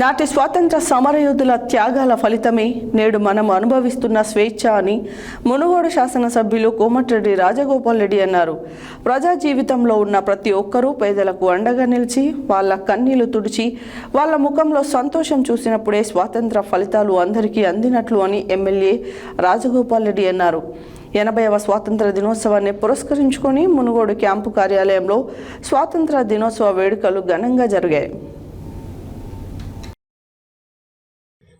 నాటి స్వాతంత్ర సమరయోధుల త్యాగాల ఫలితమే నేడు మనం అనుభవిస్తున్న స్వేచ్ఛ అని మునుగోడు శాసనసభ్యులు కోమటిరెడ్డి రాజగోపాల్ రెడ్డి అన్నారు. ప్రజా జీవితంలో ఉన్న ప్రతి ఒక్కరూ పేదలకు అండగా నిలిచి వాళ్ళ కన్నీళ్లు తుడిచి వాళ్ళ ముఖంలో సంతోషం చూసినప్పుడే స్వాతంత్ర ఫలితాలు అందరికీ అందినట్లు అని ఎమ్మెల్యే రాజగోపాల్ రెడ్డి అన్నారు. 80వ స్వాతంత్ర దినోత్సవాన్ని పురస్కరించుకొని మునుగోడు క్యాంపు కార్యాలయంలో స్వాతంత్ర దినోత్సవ వేడుకలు ఘనంగా జరిగాయి.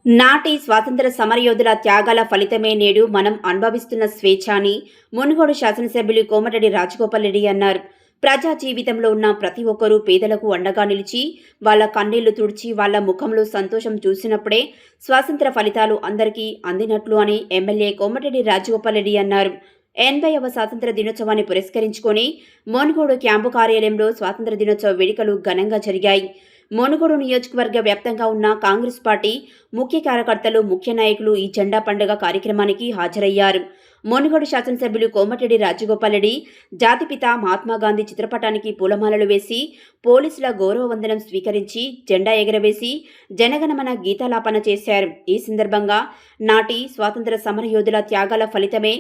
నాటి స్వాతంత్ర సమరయోధుల త్యాగాల ఫలితమే నేడు మనం అనుభవిస్తున్న స్వేచ్ఛ అని మునుగోడు శాసనసభ్యులు కోమటిరెడ్డి రాజగోపాల్ రెడ్డి అన్నారు. ప్రజా జీవితంలో ఉన్న ప్రతి ఒక్కరూ పేదలకు అండగా నిలిచి వాళ్ళ కన్నీళ్లు తుడిచి వాళ్ళ ముఖంలో సంతోషం చూసినప్పుడే స్వాతంత్ర ఫలితాలు అందరికీ అందినట్లు అని ఎమ్మెల్యే కోమటిరెడ్డి రాజగోపాల్ రెడ్డి అన్నారు. 80వ స్వాతంత్ర దినోత్సవాన్ని పురస్కరించుకొని మునుగోడు క్యాంపు కార్యాలయంలో స్వాతంత్ర దినోత్సవ వేడుకలు ఘనంగా జరిగాయి. మునుగోడు నియోజకవర్గ వ్యాప్తంగా ఉన్న కాంగ్రెస్ పార్టీ ముఖ్య కార్యకర్తలు, ముఖ్య నాయకులు ఈ జెండా పండుగ కార్యక్రమానికి హాజరయ్యారు. మునుగోడు శాసనసభ్యులు కోమటిరెడ్డి రాజగోపాల్ రెడ్డి జాతిపిత మహాత్మాగాంధీ చిత్రపటానికి పూలమాలలు వేసి పోలీసుల గౌరవ వందనం స్వీకరించి జెండా ఎగరవేసి జనగణమన గీతాలాపన చేశారు. ఈ సందర్భంగా నాటి స్వాతంత్ర సమరయోధుల త్యాగాల ఫలితమే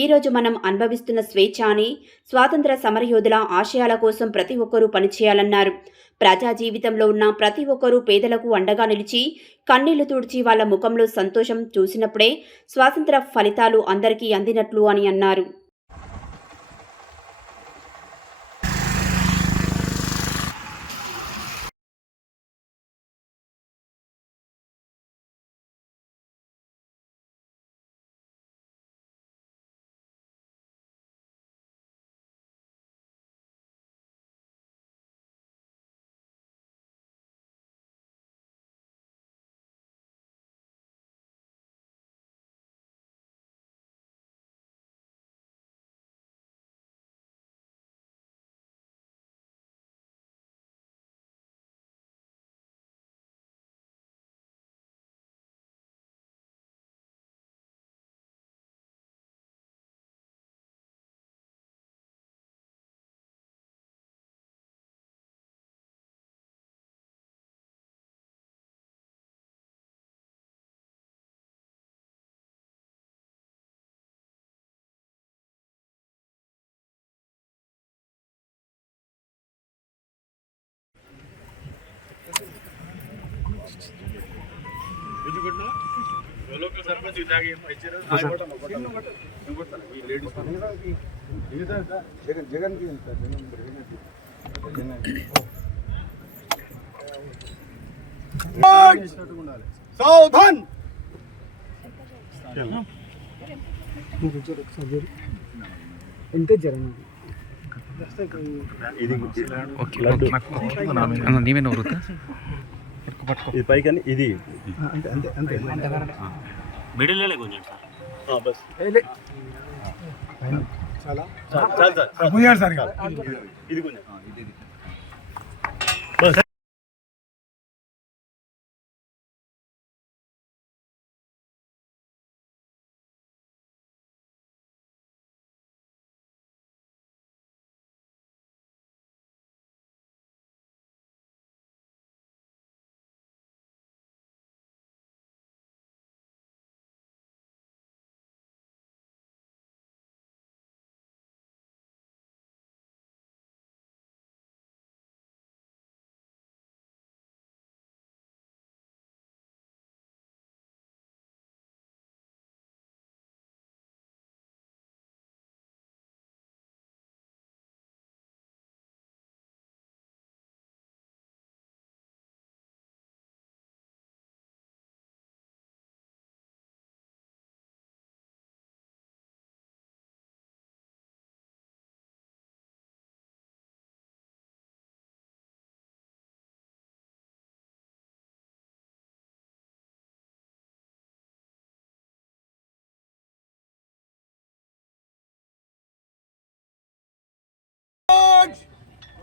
ఈరోజు మనం అనుభవిస్తున్న స్వేచ్ఛ అని, స్వాతంత్ర సమరయోధుల ఆశయాల కోసం ప్రతి ఒక్కరూ పనిచేయాలన్నారు. ప్రజా జీవితంలో ఉన్న ప్రతి ఒక్కరూ పేదలకు అండగా నిలిచి కన్నీళ్లు తుడిచి వాళ్ళ ముఖంలో సంతోషం చూసినప్పుడే స్వాతంత్ర ఫలితాలు అందరికీ అందినట్లు అని అన్నారు. सावधान ఇది పైకని ఇది అంతే అంతే అంతే మిడిల్ లే కొంచెం సార్ బస్ చాలా చాలు సార్ పోయారు సార్ ఇది కొంచెం ఇది బస్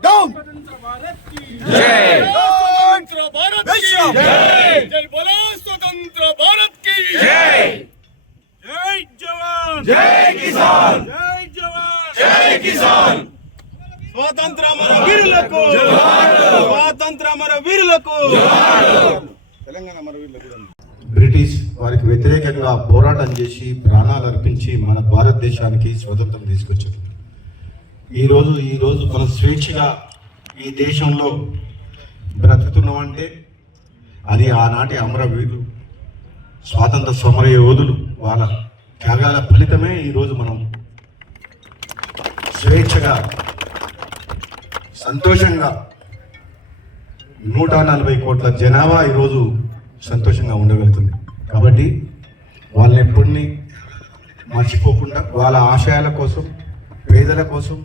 डाउन भारत की जय, स्वतंत्र भारत की जय, जय बोलो स्वतंत्र भारत की जय, जय जवान जय किसान, जय जवान जय किसान, स्वतंत्र अमर वीरुలకు జోహార్లు, స్వాతంత్ర అమర వీరులకు జోహార్లు. తెలంగాణ అమరవీరుల దినం. బ్రిటిష్ వారికి వ్యతిరేకంగా పోరాటం చేసి ప్రాణాలు అర్పించి మన భారతదేశానికి స్వతంత్రం తీసుకొచ్చారు. ఈరోజు మనం స్వేచ్ఛగా ఈ దేశంలో బ్రతుకుతున్నామంటే అది ఆనాటి అమరవీరులు, స్వాతంత్ర సమర యోధులు వాళ్ళ త్యాగాల ఫలితమే ఈరోజు మనం స్వేచ్ఛగా సంతోషంగా 140 కోట్ల జనాభా ఈరోజు సంతోషంగా ఉండగలుగుతుంది. కాబట్టి వాళ్ళని ఎప్పుడిని మర్చిపోకుండా వాళ్ళ ఆశయాల కోసం, పేదల కోసం,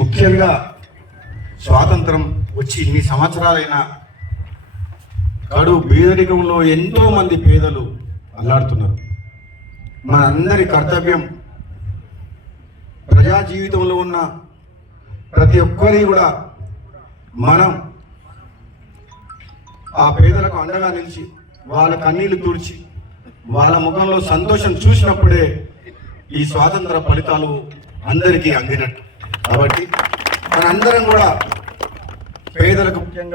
ముఖ్యంగా స్వాతంత్రం వచ్చి ఇన్ని సంవత్సరాలైనా కడు పేదరికంలో ఎంతో మంది పేదలు అల్లాడుతున్నారు. మన అందరి కర్తవ్యం ప్రజా జీవితంలో ఉన్న ప్రతి ఒక్కరి కూడా మనం ఆ పేదలకు అండగా నిలిచి వాళ్ళ కన్నీళ్లు తుడిచి వాళ్ళ ముఖంలో సంతోషం చూసినప్పుడే ఈ స్వాతంత్ర ఫలితాలు అందరికీ అందినట్టు. కాబట్టి మనందరం కూడా పేదలకు ముఖ్యంగా